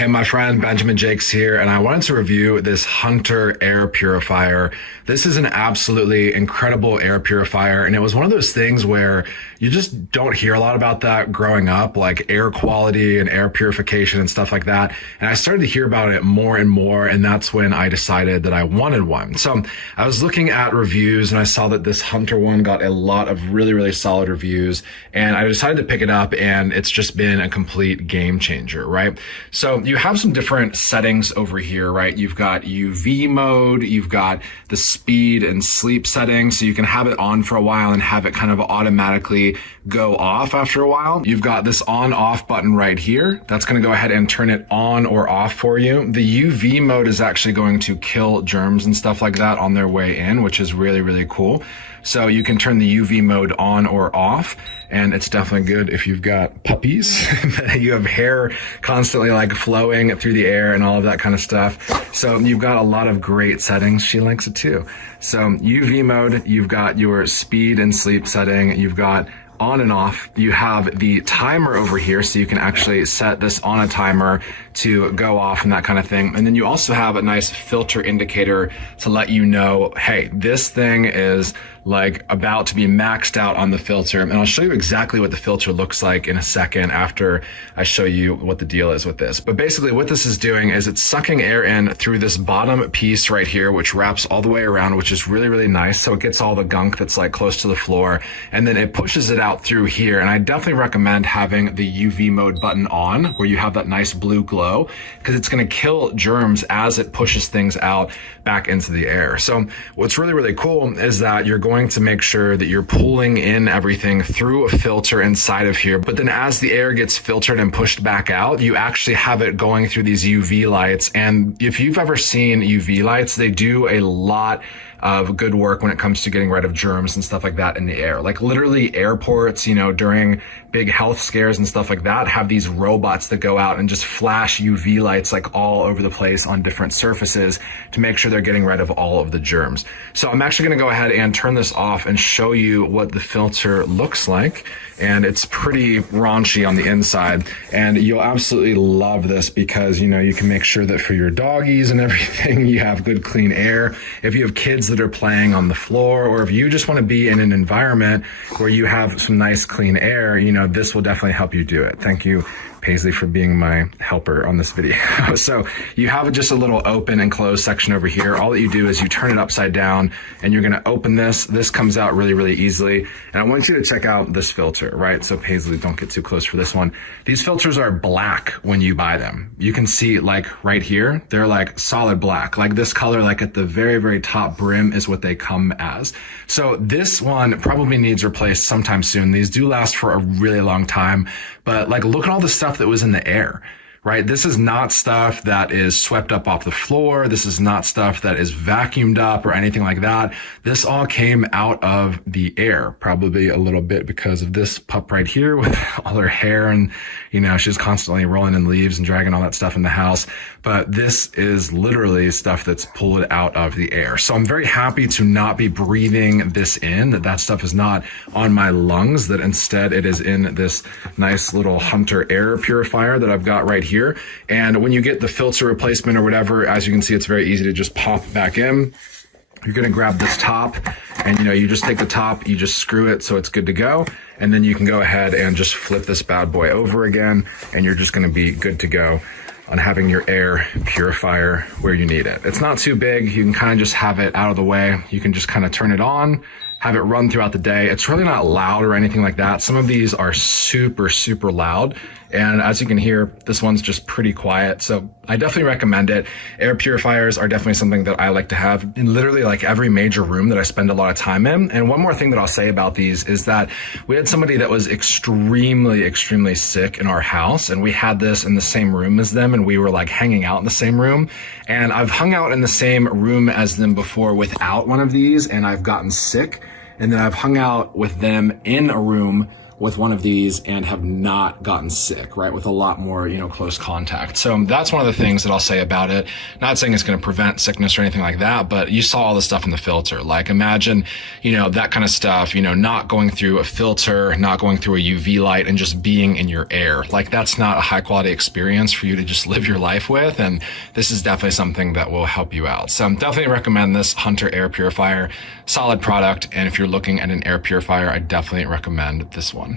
Hey, my friend Benjamin Jakes here, and I wanted to review this Hunter air purifier. This is an absolutely incredible air purifier, and it was one of those things where you just don't hear a lot about that growing up, like air quality and air purification and stuff like that. And I started to hear about it more and more, and that's when I decided that I wanted one. So I was looking at reviews, and I saw that this Hunter one got a lot of really, really solid reviews, and I decided to pick it up, and it's just been a complete game changer, right? So you have some different settings over here, right? You've got UV mode, you've got the speed and sleep settings, so you can have it on for a while and have it kind of automatically go off after a while. You've got this on-off button right here. That's going to go ahead and turn it on or off for you. The UV mode is actually going to kill germs and stuff like that on their way in, which is really, really cool. So you can turn the UV mode on or off, and it's definitely good if you've got puppies. You have hair constantly like flowing through the air and all of that kind of stuff. So you've got a lot of great settings. She likes it too. So UV mode, you've got your speed and sleep setting. You've got on and off. You have the timer over here, so you can actually set this on a timer to go off and that kind of thing. And then you also have a nice filter indicator to let you know, hey, this thing is like about to be maxed out on the filter. And I'll show you exactly what the filter looks like in a second after I show you what the deal is with this. But basically what this is doing is it's sucking air in through this bottom piece right here, which wraps all the way around, which is really, really nice. So it gets all the gunk that's like close to the floor, and then it pushes it out through here. And I definitely recommend having the UV mode button on, where you have that nice blue glow, because it's going to kill germs as it pushes things out back into the air. So what's really, really cool is that you're going to make sure that you're pulling in everything through a filter inside of here. But then as the air gets filtered and pushed back out, you actually have it going through these UV lights. And if you've ever seen UV lights, they do a lot of good work when it comes to getting rid of germs and stuff like that in the air. Like literally airports, you know, during big health scares and stuff like that, have these robots that go out and just flash UV lights like all over the place on different surfaces to make sure they're getting rid of all of the germs. So I'm actually going to go ahead and turn this off and show you what the filter looks like. And it's pretty raunchy on the inside, and you'll absolutely love this because, you know, you can make sure that for your doggies and everything, you have good clean air. If you have kids that are playing on the floor, or if you just want to be in an environment where you have some nice clean air, you know, this will definitely help you do it. Thank you, Paisley, for being my helper on this video. So you have just a little open and close section over here. All that you do is you turn it upside down, and you're going to open this. This comes out really, really easily. And I want you to check out this filter, right? So Paisley, don't get too close for this one. These filters are black when you buy them. You can see like right here, they're like solid black, like this color, like at the very, very top brim is what they come as. So this one probably needs replaced sometime soon. These do last for a really long time, but like look at all the stuff that was in the air, right? This is not stuff that is swept up off the floor. This is not stuff that is vacuumed up or anything like that. This all came out of the air, probably a little bit because of this pup right here with all her hair, and, you know, she's constantly rolling in leaves and dragging all that stuff in the house. But this is literally stuff that's pulled out of the air. So I'm very happy to not be breathing this in, that stuff is not on my lungs, that instead it is in this nice little Hunter air purifier that I've got right here. And when you get the filter replacement or whatever, as you can see, it's very easy to just pop back in. You're going to grab this top, and, you know, you just take the top, you just screw it so it's good to go. And then you can go ahead and just flip this bad boy over again, and you're just going to be good to go on having your air purifier where you need it. It's not too big. You can kind of just have it out of the way. You can just kind of turn it on, have it run throughout the day. It's really not loud or anything like that. Some of these are super, super loud. And as you can hear, this one's just pretty quiet. So I definitely recommend it. Air purifiers are definitely something that I like to have in literally like every major room that I spend a lot of time in. And one more thing that I'll say about these is that we had somebody that was extremely, extremely sick in our house, and we had this in the same room as them, and we were like hanging out in the same room. And I've hung out in the same room as them before without one of these, and I've gotten sick. And then I've hung out with them in a room with one of these and have not gotten sick, right? With a lot more, close contact. So that's one of the things that I'll say about it. Not saying it's going to prevent sickness or anything like that, but you saw all the stuff in the filter. Like imagine, that kind of stuff, not going through a filter, not going through a UV light and just being in your air. Like that's not a high quality experience for you to just live your life with. And this is definitely something that will help you out. So definitely recommend this Hunter air purifier. Solid product. And if you're looking at an air purifier, I definitely recommend this one.